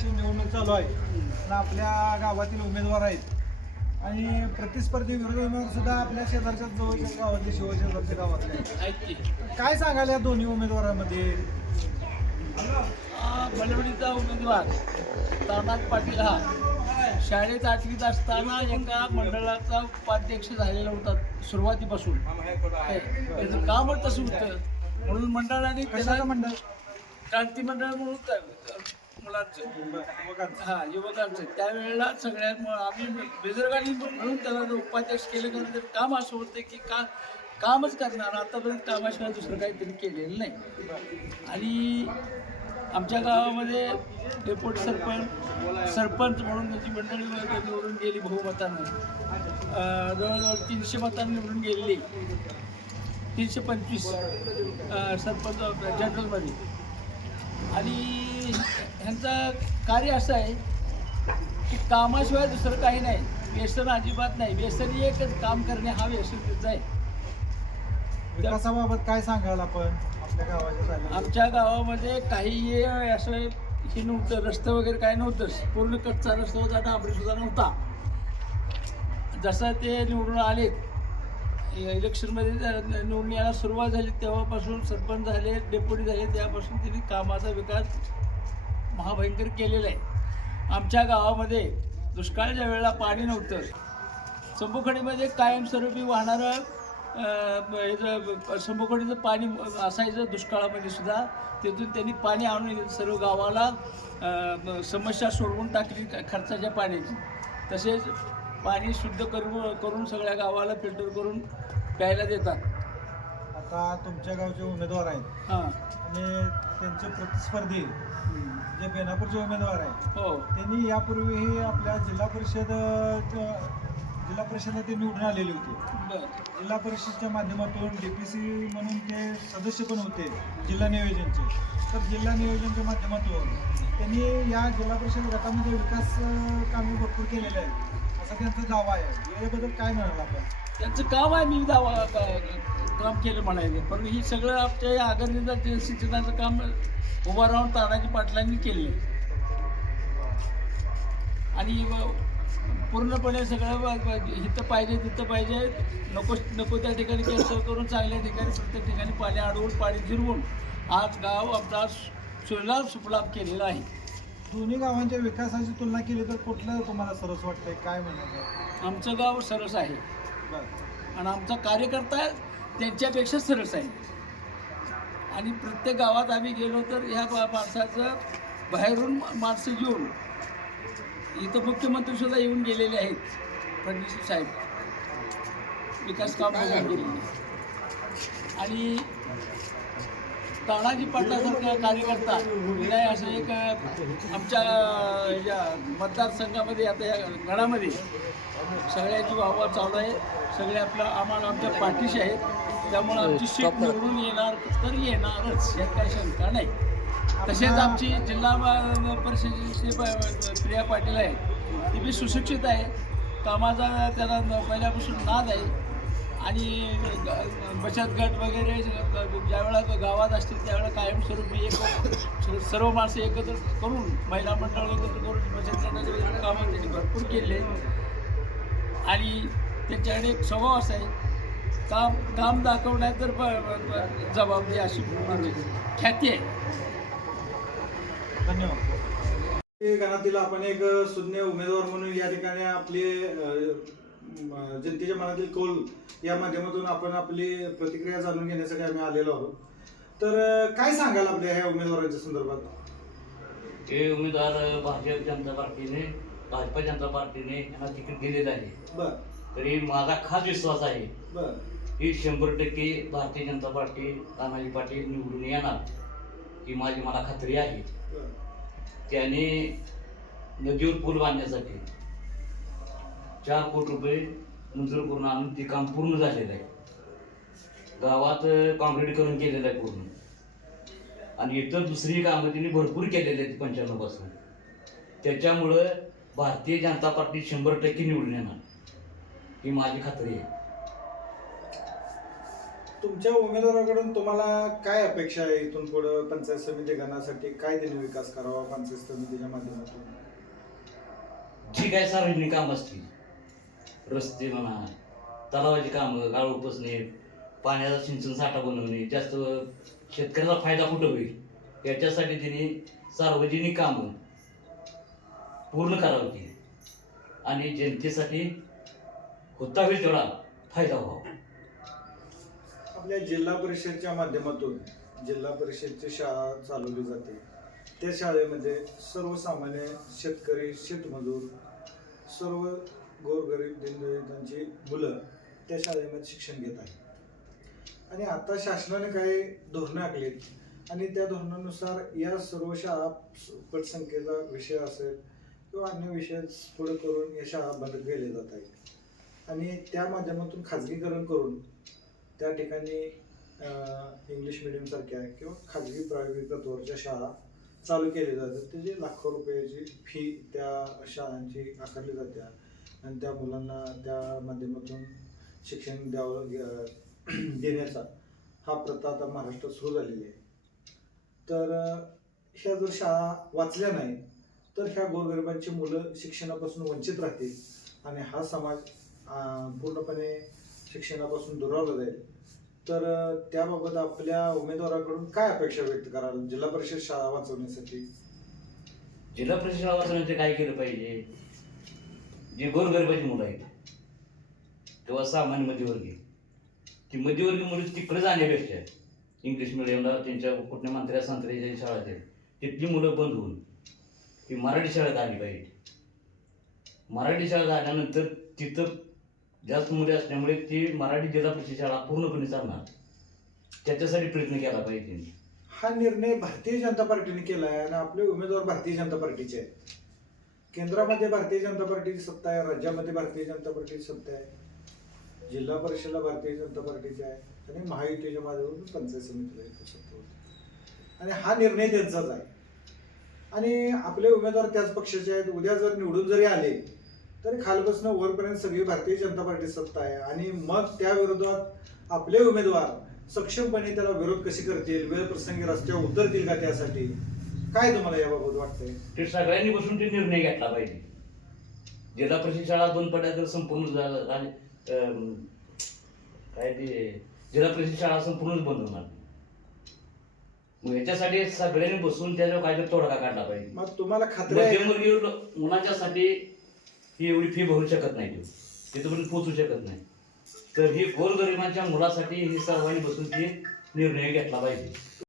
अशी निवडणूक चालू आहे. आणि आपल्या गावातील उमेदवार आहेत. आणि प्रतिस्पर्धी विरोधी उमेदवार सुद्धा आपल्या शेजारच्या जवळच्या गावातले शिवशेजारच्या गावातले आहेत. काय सांगाल या दोन्ही उमेदवारांमध्ये? बलवडीचा उमेदवार तानाज पाटील हा. शाळेत आठवीत असताना एका मंडळाचा उपाध्यक्ष झालेला होता सुरुवातीपासून. हे, त्याचं कामच तसं होतं. म्हणून मंडळाने कशाचं मंडळ? क्रांती मंडळ म्हणून त्या- मुलांचं. युवकांचं. हा युवकांचं. त्यावेळेला सगळ्यात आम्ही बुजुर्गांनी म्हणून त्याला जर उपाध्यक्ष केलं कारण त्याचं काम असं होतं की का कामच करणार. आतापर्यंत कामाशिवाय दुसरं काहीतरी केलेलं नाही. आणि आमच्या गावामध्ये डेप्युटी सरपंच सरपंच म्हणून त्याची मंडळी निवडून गेली बहुमतानं. जवळजवळ तीनशे मतांनी निवडून गेलेली. तीनशे पंचवीस सरपंच जनरलमध्ये. आणि ह्यांचं कार्य असं आहे की कामाशिवाय दुसरं काही नाही. व्यसन अजिबात नाही. व्यसन एकच काम करणे हा व्यसन त्यांचा आहे. विकासाबाबत काय सांगाल आपण? आपल्या गावाच्या आमच्या गावामध्ये काही असं हे नव्हतं. रस्तं वगैरे काय नव्हतंच पूर्ण कच्चा रस्ता होता डांबरी सुद्धा नव्हता. जसं ते निवडून आलेत इलेक्शनमध्ये निवडून यायला सुरुवात झाली तेव्हापासून सरपंच झाले डेप्युटी झाले तेव्हापासून त्यांनी कामाचा विकास महाभयंकर केलेला आहे. आमच्या गावामध्ये दुष्काळच्या वेळेला पाणी नव्हतं संभोखडीमध्ये कायमस्वरूपी वाहणारं संभोखडीचं पाणी असायचं दुष्काळामध्ये सुद्धा. तिथून त्यांनी पाणी आणून सर्व गावाला समस्या सोडवून टाकली खर्चाच्या पाण्याची. तसेच पाणी शुद्ध करून करून सगळ्या गावाला फिल्टर करून प्यायला देतात. आता तुमच्या गावचे उमेदवार आहेत. हां. आणि त्यांचे प्रतिस्पर्धी जे बेनापूरचे उमेदवार आहेत हो. त्यांनी यापूर्वीही आपल्या जिल्हा परिषद जिल्हा परिषदला ते निवडून आलेले होते. जिल्हा परिषदच्या माध्यमातून डी पी सी म्हणून ते सदस्य पण होते जिल्हा नियोजनचे. तर जिल्हा नियोजनच्या माध्यमातून त्यांनी या जिल्हा परिषद गटामध्ये विकास कामे भरपूर केलेले आहेत. असा त्यांचा दावा आहे. याबद्दल काय म्हणाल आपण? त्यांचं काम आहे मी दावा काम केलं म्हणायचं. पण ही सगळं आमच्या या आघाडीचं शिक्षणाचं सिंचनाचं काम उभा राहून तानाजी पाटलांनी केले आणि पूर्णपणे सगळं ब- इथं पाहिजे तिथं पाहिजे. नको नको त्या ठिकाणी कॅन्सल करून चांगल्या ठिकाणी प्रत्येक ठिकाणी पाणी अडवून पाणी जिरवून आज गाव आपला सुजलाम सुफलाम केलेला आहे. दोन्ही गावांच्या विकासाची तुलना केली तर कुठलं तुम्हाला सरस वाटतंय? काय म्हणायचं? आमचं गाव सरस आहे. बरं. आणि आमचा कार्यकर्ता त्यांच्यापेक्षा सरस आहे. आणि प्रत्येक गावात आम्ही गेलो तर ह्या माणसाचं बाहेरून मा- माणसं येऊन इथं मुख्यमंत्री सुद्धा येऊन गेलेले आहेत फडणवीस साहेब. विकास काम बघून गेलेले आणि तानाजी पाटलासारखा कार्यकर्ता विनय असं एक आमच्या या मतदारसंघामध्ये आता या गणामध्ये सगळ्यांची वाहवा चालू आहे. सगळे आपल्या आम्हाला आमच्या पाठीशी आहेत. त्यामुळे आमची सीट निवडून येणार तर येणारच यात काही शंका नाही. तसेच आमची जिल्हा परिषदेची प्रिया पाटील आहे ती बी सुशिक्षित आहे कामाचा त्याला पहिल्यापासून नाद आहे. आणि बचत गट वगैरे ज्यावेळेला गावात असतील त्यावेळेला कायमस्वरूपी एक सर्व माणसं एकत्र करून महिला मंडळ एकत्र करून बचत गटाचे वगैरे कामं त्यांनी भरपूर केले. आणि त्यांच्याकडे एक स्वभाव असा आहे काम काम दाखवण्यात तर जबाबदारी अशी म्हणजे ख्याती आहे. धन्यवाद. गणातील आपण एक सुज्ञ उमेदवार म्हणून या ठिकाणी आपले जनतेच्या मनातील कौल या माध्यमातून आपण आपली प्रतिक्रिया जाणून घेण्यासाठी आम्ही आलेलो आहोत. तर काय सांगाल आपल्या ह्या उमेदवारांच्या संदर्भात? हे उमेदवार भारतीय जनता पार्टीने भाजपा जनता पार्टीने यांना तिकीट दिलेलं आहे. बर. तरी माझा खास विश्वास आहे बर. की शंभर टक्के भारतीय जनता पार्टी तानाजी पाटील निवडून येणार. ही माझी मला खात्री आहे. बर. त्याने नदीवर पूल बांधण्यासाठी चार कोटी रुपये मंजूर करून आणून ते काम पूर्ण झालेलं आहे. गावात कॉन्क्रीटीकरण केलेलं आहे पूर्ण. आणि इतर दुसरी कामं त्यांनी भरपूर केलेली आहेत पंच्याण्णवपासून त्याच्यामुळं भारतीय जनता पार्टी शंभर टक्के निवडून येणार. ही माझी खात्री आहे. तुमच्या उमेदवाराकडून तुम्हाला काय अपेक्षा आहे इथून पुढं पंचायत समिती गणासाठी काय त्यांनी विकास करावा पंचायत समितीच्या माध्यमातून? जी काय सार्वजनिक कामं असतील रस्ते म्हणा तलावाची कामं गाळ उपसणे पाण्याचा सिंचन साठा बनवणे जास्त शेतकऱ्याला फायदा कुठं होईल? याच्यासाठी त्यांनी सार्वजनिक कामं पूर्ण करावी आणि जनतेसाठी होता होईल तेवढा फायदा व्हावा. आपल्या जिल्हा परिषदच्या माध्यमातून जिल्हा परिषदची शाळा चालवली जाते. त्या शाळेमध्ये सर्वसामान्य शेतकरी शेतमजूर सर्व गोरगरीब दिनदलितांची मुलं त्या शाळेमध्ये शिक्षण घेत आहेत. आणि आता शासनाने काही धोरणं आखलीत आणि त्या धोरणानुसार या सर्व शाळा पटसंख्येचा विषय असेल किंवा अन्य विषय पुढे करून या शाळा बंद केले जात आहेत. आणि त्या माध्यमातून खाजगीकरण करून त्या ठिकाणी इंग्लिश मिडियमसारख्या किंवा खाजगी प्रायोगिक तत्वावरच्या शाळा चालू केल्या जातात. त्याची लाखो रुपयाची फी त्या शाळांची आकारली जाते. आणि त्या मुलांना त्या माध्यमातून शिक्षण द्यावं देण्याचा हा प्रथा आता महाराष्ट्रात सुरू झालेली आहे. तर ह्या जर शाळा वाचल्या नाही तर ह्या गोरगरिबांची मुलं शिक्षणापासून वंचित राहतील आणि हा समाज पूर्णपणे शिक्षणापासून दुरावला जाईल. तर त्याबाबत आपल्या उमेदवाराकडून काय अपेक्षा व्यक्त कराल? जिल्हा परिषद शाळा वाचवण्यासाठी? जिल्हा परिषद शाळा वाचवण्यासाठी काय केलं पाहिजे? जे गोरगरिबाची मुलं आहेत किंवा सामान्य मध्यवर्गीय ती मध्यवर्गीय मुलं तिकडे जाण्यापेक्षा इंग्लिश मिडियमला त्यांच्या कुठल्या मंत्र्या संत्र्याच्या शाळा आहेत तिथली मुलं बंद होऊन ती मराठी शाळेत आली पाहिजे मराठी शाळेत आल्यानंतर तिथं जास्त मुले असल्यामुळे ती मराठी जिल्हा परिषद शाळा पूर्णपणे चालणार. त्याच्यासाठी प्रयत्न केला पाहिजे हा निर्णय भारतीय जनता पार्टीने केला आहे आणि आपले उमेदवार भारतीय जनता पार्टीचे आहेत. केंद्रामध्ये भारतीय जनता पार्टीची सत्ता आहे राज्यामध्ये भारतीय जनता पार्टीची सत्ता आहे जिल्हा परिषदला भारतीय जनता पार्टीची आहे आणि महायुतीच्या माध्यमातून पंचायत समितीला सत्ता होती. आणि हा निर्णय त्यांचाच आहे. आणि आपले उमेदवार त्याच पक्षाचे आहेत. उद्या जर निवडून जरी आले तरी खालपासून वरपर्यंत सगळी भारतीय जनता पार्टी सत्ता आहे. आणि मग त्या विरोधात आपले उमेदवार सक्षमपणे त्याला विरोध कसे करतील वेळ प्रसंगी रस्त्यावर उतरतील का त्यासाठी काय तुम्हाला याबाबत वाटतंय? ते सगळ्यांनी बसून ते निर्णय घेतला पाहिजे. जिल्हा परिषद शाळा बंद पडल्या तर संपूर्ण अं, काय ते जिल्हा परिषद शाळा संपूर्णच बंद होणार मग याच्यासाठी सगळ्यांनी बसून त्याच्यावर काय तोडगा काढला पाहिजे. मग तुम्हाला खात्री आहे? मध्यमवर्गीय लो- मुलांच्यासाठी ही एवढी फी भरू शकत नाही तो. तिथपर्यंत पोहोचू शकत नाही. तर ही गोरगरिबांच्या मुलासाठी ही सर्वांनी बसून ती निर्णय घेतला पाहिजे.